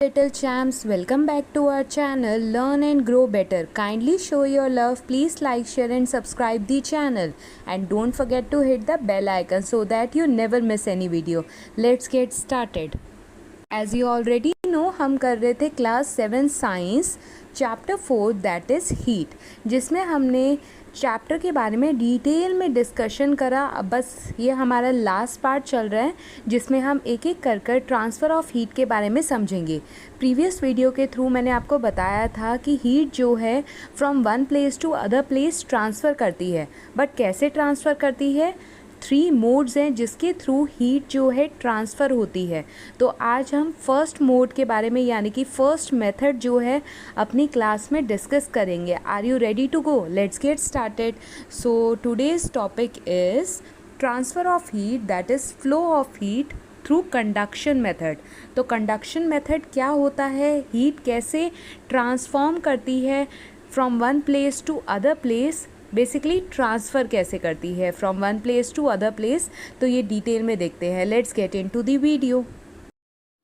Little champs, welcome back to our channel Learn and Grow Better. Kindly show your love. Please like, share and subscribe the channel, and don't forget to hit the bell icon so that you never miss any video. Let's get started. As you already know, हम कर रहे थे class 7 science chapter 4 that is heat, जिसमें हमने chapter के बारे में detail में डिस्कशन करा। अब बस ये हमारा लास्ट पार्ट चल रहा है जिसमें हम एक एक कर ट्रांसफ़र ऑफ हीट के बारे में समझेंगे। प्रीवियस वीडियो के थ्रू मैंने आपको बताया था कि हीट जो है from one place to other place transfer करती है, बट कैसे ट्रांसफ़र करती है। 3 मोड्स हैं जिसके थ्रू हीट जो है ट्रांसफ़र होती है। तो आज हम फर्स्ट मोड के बारे में यानी कि फर्स्ट मेथड जो है अपनी क्लास में डिस्कस करेंगे। Are you ready to go? Let's get started. So today's topic is transfer of heat that is flow of heat through conduction method. तो कंडक्शन मेथड क्या होता है, हीट कैसे ट्रांसफॉर्म करती है from one place to other place, basically transfer कैसे करती है from one place to other place, तो ये डिटेल में देखते हैं। Let's get into the video.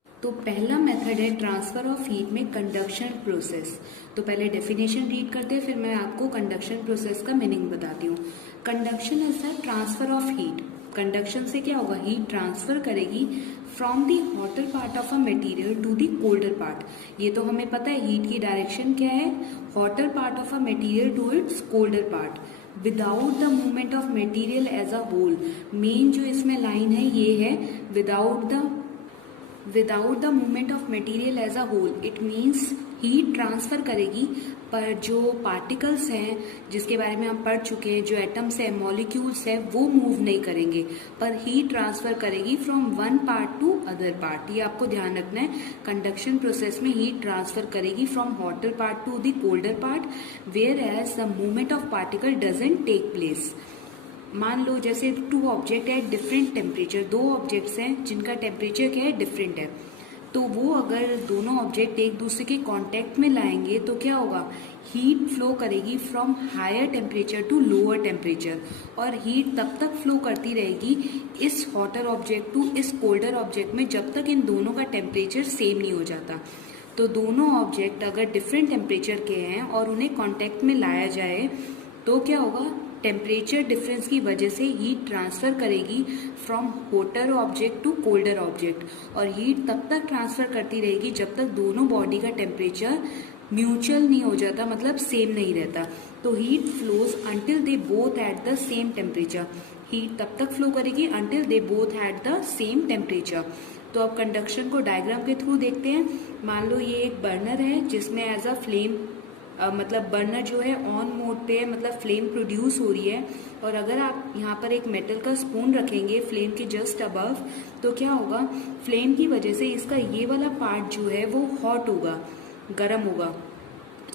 तो पहला मेथड है ट्रांसफ़र ऑफ हीट में कंडक्शन प्रोसेस। तो पहले डेफिनेशन रीड करते हैं, फिर मैं आपको कंडक्शन प्रोसेस का मीनिंग बताती हूँ। Conduction is the transfer of heat. Conduction से क्या होगा, हीट ट्रांसफ़र करेगी from the hotter part of a material to the colder part. ये तो हमें पता है हीट की डायरेक्शन क्या है, hotter part of a material to its colder part without the movement of material as a whole. Main जो इसमें लाइन है ये है without the movement of material as a whole. It means heat transfer करेगी पर जो particles हैं जिसके बारे में हम पढ़ चुके हैं, जो एटम्स हैं, मॉलिक्यूल्स हैं, वो मूव नहीं करेंगे, पर हीट ट्रांसफ़र करेगी from one part to other part. ये आपको ध्यान रखना है। कंडक्शन प्रोसेस में हीट ट्रांसफ़र करेगी from hotter part to the colder part, whereas the movement of particle doesn't take place. मान लो जैसे 2 ऑब्जेक्ट है डिफरेंट टेम्परेचर, 2 ऑब्जेक्ट्स हैं जिनका टेम्परेचर क्या है, डिफरेंट है। तो वो अगर दोनों ऑब्जेक्ट एक दूसरे के कांटेक्ट में लाएंगे तो क्या होगा, हीट फ्लो करेगी from higher temperature to lower temperature, और हीट तब तक फ्लो करती रहेगी इस हॉटर ऑब्जेक्ट टू इस कोल्डर ऑब्जेक्ट में जब तक इन दोनों का टेम्परेचर सेम नहीं हो जाता। तो दोनों ऑब्जेक्ट अगर डिफरेंट टेम्परेचर के हैं और उन्हें कॉन्टेक्ट में लाया जाए तो क्या होगा, टेम्परेचर डिफरेंस की वजह से हीट ट्रांसफ़र करेगी from hotter object to colder object, और हीट तब तक ट्रांसफ़र करती रहेगी जब तक दोनों बॉडी का टेम्परेचर म्यूचुअल नहीं हो जाता, मतलब सेम नहीं रहता। तो heat flows until they both at the same temperature. Heat तब तक फ्लो करेगी until they both at the same temperature. तो अब कंडक्शन को डायग्राम के थ्रू देखते हैं। मान लो ये एक बर्नर है जिसमें एज अ फ्लेम मतलब बर्नर जो है ऑन मोड पे है, मतलब फ्लेम प्रोड्यूस हो रही है। और अगर आप यहाँ पर एक मेटल का स्पून रखेंगे फ्लेम के जस्ट अबव, तो क्या होगा, फ्लेम की वजह से इसका ये वाला पार्ट जो है वो हॉट होगा, गर्म होगा।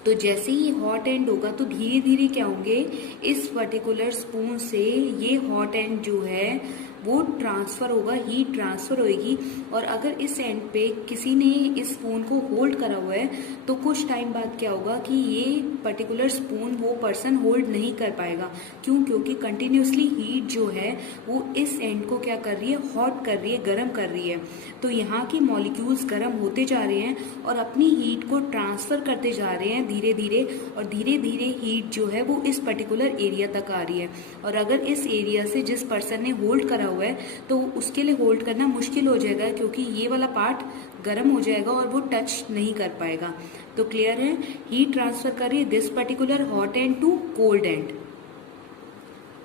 तो जैसे ही हॉट एंड होगा तो धीरे धीरे क्या होंगे, इस पर्टिकुलर स्पून से ये हॉट एंड जो है वो ट्रांसफ़र होगा, हीट ट्रांसफ़र होएगी। और अगर इस एंड पे किसी ने इस स्पून को होल्ड करा हुआ है तो कुछ टाइम बाद क्या होगा कि ये पर्टिकुलर स्पून वो पर्सन होल्ड नहीं कर पाएगा। क्यों? क्योंकि कंटिन्यूसली हीट जो है वो इस एंड को क्या कर रही है, हॉट कर रही है, गर्म कर रही है। तो यहाँ की मॉलिक्यूल्स गर्म होते जा रहे हैं और अपनी हीट को ट्रांसफ़र करते जा रहे हैं धीरे धीरे, और धीरे धीरे हीट जो है वो इस पर्टिकुलर एरिया तक आ रही है। और अगर इस एरिया से जिस पर्सन ने होल्ड करा हुआ है तो उसके लिए होल्ड करना मुश्किल हो जाएगा, क्योंकि ये वाला पार्ट गर्म हो जाएगा और वो टच नहीं कर पाएगा। तो क्लियर है, हीट ट्रांसफर करिए this particular hot end to cold end.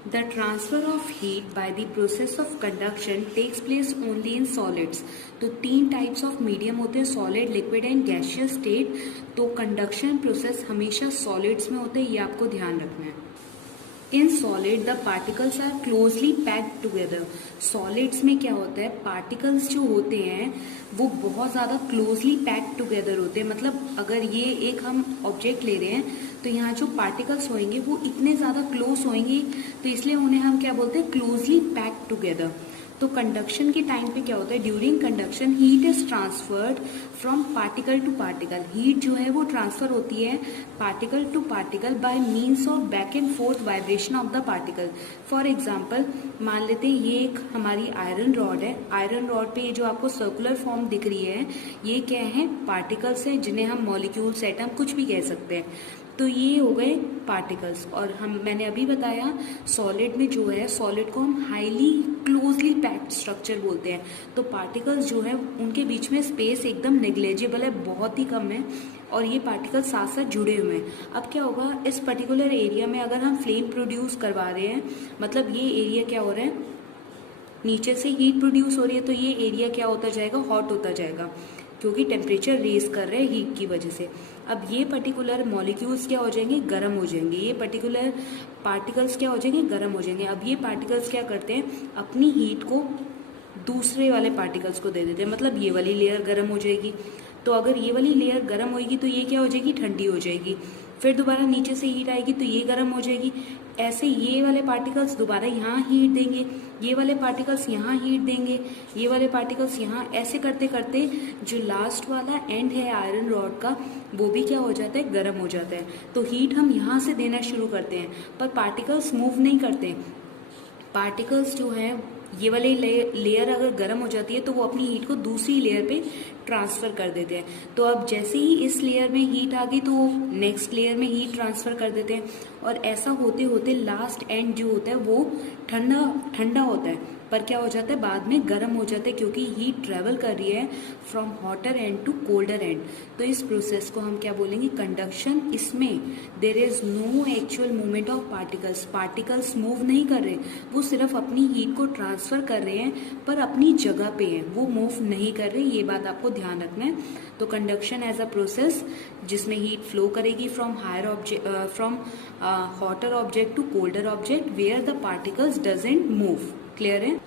The transfer of heat by the process of conduction takes place only in solids। तो 3 टाइप्स ऑफ मीडियम होते हैं, solid, liquid and gaseous state. तो conduction process हमेशा solids में होता है, ये आपको ध्यान रखना है। In solid the particles are closely packed together. Solids में क्या होता है, पार्टिकल्स जो होते हैं वो बहुत ज़्यादा क्लोजली पैक्ड टुगेदर होते हैं। मतलब अगर ये एक हम ऑब्जेक्ट ले रहे हैं तो यहाँ जो पार्टिकल्स होंगे वो इतने ज़्यादा क्लोज होंगे, तो इसलिए उन्हें हम क्या बोलते हैं, क्लोजली पैक्ड टुगेदर। तो कंडक्शन के टाइम पे क्या होता है, during conduction heat is transferred from particle to particle. Heat जो है वो ट्रांसफर होती है particle to particle by means of back and forth vibration of the particle. For example मान लेते हैं ये एक हमारी आयरन रॉड है, आयरन रॉड पे जो आपको सर्कुलर फॉर्म दिख रही है ये क्या है, पार्टिकल्स हैं जिन्हें हम मॉलिक्यूल्स, एटम कुछ भी कह सकते हैं। तो ये हो गए पार्टिकल्स। और मैंने अभी बताया सॉलिड में जो है, सॉलिड को हम हाईली क्लोजली पैक्ड स्ट्रक्चर बोलते हैं। तो पार्टिकल्स जो है उनके बीच में स्पेस एकदम नेग्लेजिबल है, बहुत ही कम है, और ये पार्टिकल्स साथ साथ जुड़े हुए हैं। अब क्या होगा, इस पर्टिकुलर एरिया में अगर हम फ्लेम प्रोड्यूस करवा रहे हैं, मतलब ये एरिया क्या हो रहा है, नीचे से हीट प्रोड्यूस हो रही है, तो ये एरिया क्या होता जाएगा, हॉट होता जाएगा, क्योंकि टेम्परेचर रेज कर रहे हैं हीट की वजह से। अब ये पर्टिकुलर मॉलिक्यूल्स क्या हो जाएंगे, गर्म हो जाएंगे, ये पर्टिकुलर पार्टिकल्स क्या हो जाएंगे, गर्म हो जाएंगे। अब ये पार्टिकल्स क्या करते हैं, अपनी हीट को दूसरे वाले पार्टिकल्स को दे देते हैं, मतलब ये वाली लेयर गर्म हो जाएगी। तो अगर ये वाली लेयर गर्म होगी तो ये क्या हो जाएगी, ठंडी हो जाएगी। फिर दोबारा नीचे से हीट आएगी तो ये गर्म हो जाएगी। ऐसे ये वाले पार्टिकल्स दोबारा यहाँ हीट देंगे, ये वाले पार्टिकल्स यहाँ हीट देंगे, ये वाले पार्टिकल्स यहाँ, ऐसे करते करते जो लास्ट वाला एंड है आयरन रॉड का वो भी क्या हो जाता है, गर्म हो जाता है। तो हीट हम यहाँ से देना शुरू करते हैं, पर पार्टिकल्स मूव नहीं करते। पार्टिकल्स जो है ये वाली लेयर अगर गर्म हो जाती है तो वो अपनी हीट को दूसरी लेयर पे ट्रांसफर कर देते हैं। तो अब जैसे ही इस लेयर में हीट आ गई तो नेक्स्ट लेयर में हीट ट्रांसफर कर देते हैं, और ऐसा होते होते लास्ट एंड जो होता है वो ठंडा होता है, पर क्या हो जाता है, बाद में गर्म हो जाता है, क्योंकि हीट ट्रेवल कर रही है from hotter end to colder end. तो इस प्रोसेस को हम क्या बोलेंगे, कंडक्शन। इसमें there is no actual movement of particles, particles move नहीं कर रहे, वो सिर्फ अपनी हीट को ट्रांसफर कर रहे हैं, पर अपनी जगह पे हैं, वो मूव नहीं कर रहे। ये बात आपको ध्यान रखना है। तो कंडक्शन एज अ प्रोसेस जिसमें हीट फ्लो करेगी from higher object, from hotter object to colder object, where the particles doesn't move. Clear है?